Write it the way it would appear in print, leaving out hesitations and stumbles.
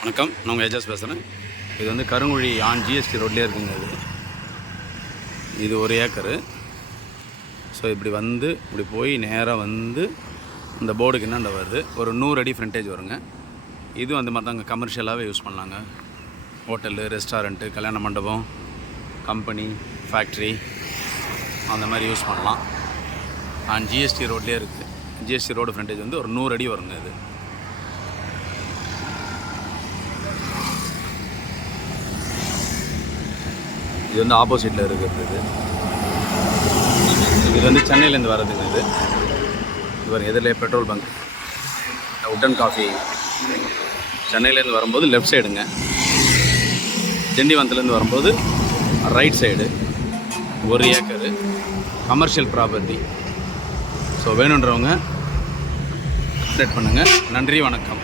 வணக்கம், நான் உங்கள் ஏஜாஸ் பேசுகிறேன். இது வந்து கருங்குழி ஆன் ஜிஎஸ்டி ரோட்லேயே இருக்குங்க. இது 1 ஏக்கரு. ஸோ இப்படி போய் நேராக வந்து இந்த போர்டுக்கு என்னண்ட வருது, ஒரு 100 அடி ஃப்ரண்டேஜ் வருங்க. இதுவும் அந்த மாதிரி தாங்க, கமர்ஷியலாகவே யூஸ் பண்ணலாங்க. ஹோட்டலு, ரெஸ்டாரண்ட்டு, கல்யாண மண்டபம், கம்பெனி, ஃபேக்ட்ரி அந்த மாதிரி யூஸ் பண்ணலாம். ஆன் ஜிஎஸ்டி ரோட்லேயே இருக்குது. ஜிஎஸ்டி ரோடு ஃப்ரண்டேஜ் வந்து ஒரு 100 அடி வருங்க. இது வந்து ஆப்போசிட்டில் இருக்கிறது. இது வந்து சென்னையிலேருந்து வர்றதுங்க. இது எதிரிலே பெட்ரோல் பங்க் உட்டன் காஃபி. சென்னையிலேருந்து வரும்போது லெஃப்ட் சைடுங்க, திண்டிவனத்துலேருந்து வரும்போது right side. 1 acre commercial property. So வேணுன்றவங்க கான்டாக்ட் பண்ணுங்கள். நன்றி, வணக்கம்.